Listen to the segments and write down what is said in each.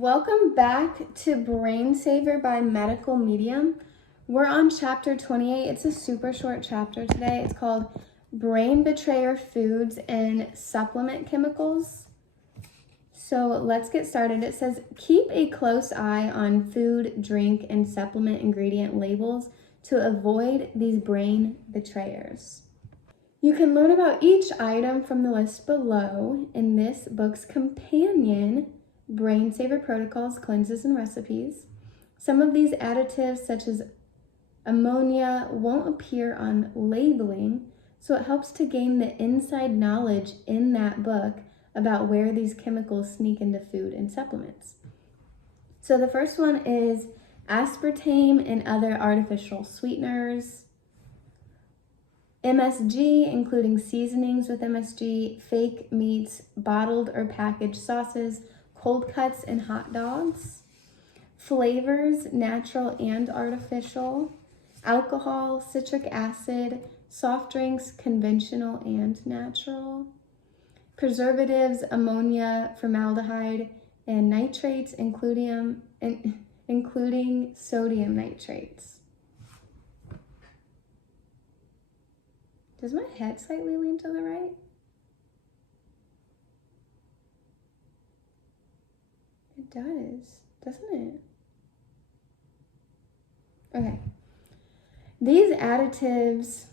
Welcome back to Brain Saver by Medical Medium. We're on chapter 28. It's a super short chapter today. It's called Brain Betrayer Foods and Supplement Chemicals. So let's get started. It says, keep a close eye on food, drink, and supplement ingredient labels to avoid these brain betrayers. You can learn about each item from the list below in this book's companion, Brain Saver Protocols, Cleanses, and Recipes. Some of these additives, such as ammonia, won't appear on labeling, so it helps to gain the inside knowledge in that book about where these chemicals sneak into food and supplements. So the first one is aspartame and other artificial sweeteners, MSG, including seasonings with MSG, fake meats, bottled or packaged sauces, cold cuts and hot dogs, flavors, natural and artificial, alcohol, citric acid, soft drinks, conventional and natural, preservatives, ammonia, formaldehyde, and nitrates, including sodium nitrates. Does my head slightly lean to the right? It does, doesn't it? Okay. These additives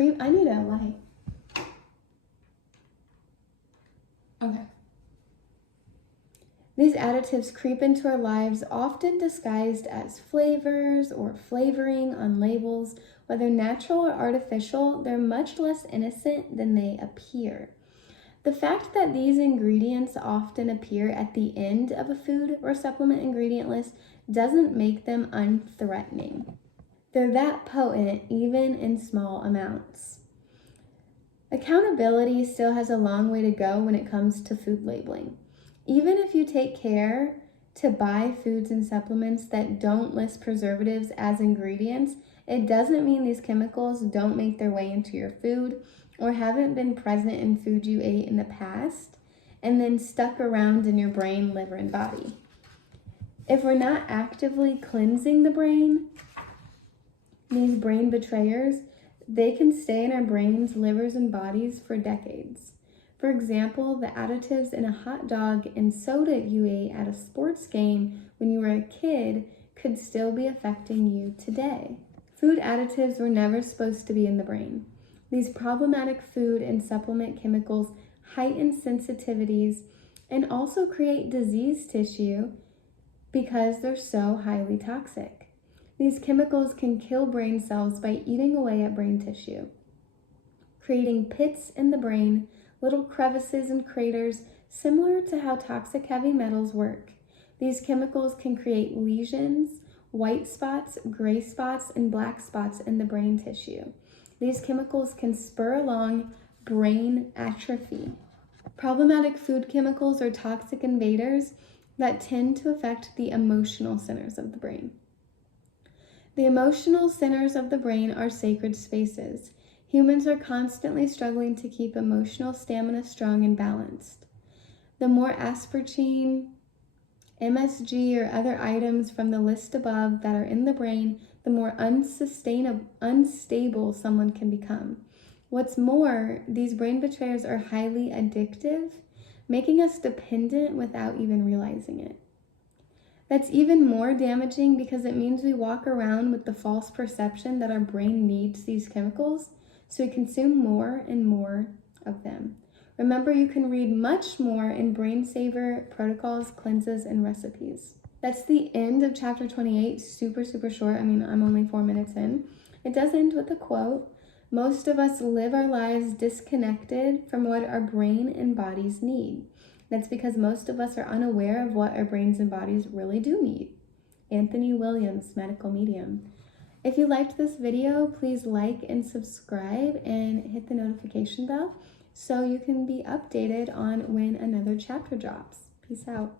I need a light. Okay. These additives creep into our lives, often disguised as flavors or flavoring on labels. Whether natural or artificial, they're much less innocent than they appear. The fact that these ingredients often appear at the end of a food or supplement ingredient list doesn't make them unthreatening. They're that potent even in small amounts. Accountability still has a long way to go when it comes to food labeling. Even if you take care to buy foods and supplements that don't list preservatives as ingredients, it doesn't mean these chemicals don't make their way into your food or haven't been present in food you ate in the past and then stuck around in your brain, liver, and body. If we're not actively cleansing the brain, these brain betrayers, they can stay in our brains, livers, and bodies for decades. For example, the additives in a hot dog and soda you ate at a sports game when you were a kid could still be affecting you today. Food additives were never supposed to be in the brain. These problematic food and supplement chemicals heighten sensitivities and also create disease tissue because they're so highly toxic. These chemicals can kill brain cells by eating away at brain tissue, creating pits in the brain, little crevices and craters, similar to how toxic heavy metals work. These chemicals can create lesions, white spots, gray spots, and black spots in the brain tissue. These chemicals can spur along brain atrophy. Problematic food chemicals are toxic invaders that tend to affect the emotional centers of the brain. The emotional centers of the brain are sacred spaces. Humans are constantly struggling to keep emotional stamina strong and balanced. The more aspartame, MSG, or other items from the list above that are in the brain, the more unstable someone can become. What's more, these brain betrayers are highly addictive, making us dependent without even realizing it. That's even more damaging because it means we walk around with the false perception that our brain needs these chemicals, so we consume more and more of them. Remember, you can read much more in Brain Saver Protocols, Cleanses, and Recipes. That's the end of chapter 28, super short. I mean, I'm only 4 minutes in. It does end with a quote. Most of us live our lives disconnected from what our brain and bodies need. That's because most of us are unaware of what our brains and bodies really do need. Anthony Williams, Medical Medium. If you liked this video, please like and subscribe and hit the notification bell so you can be updated on when another chapter drops. Peace out.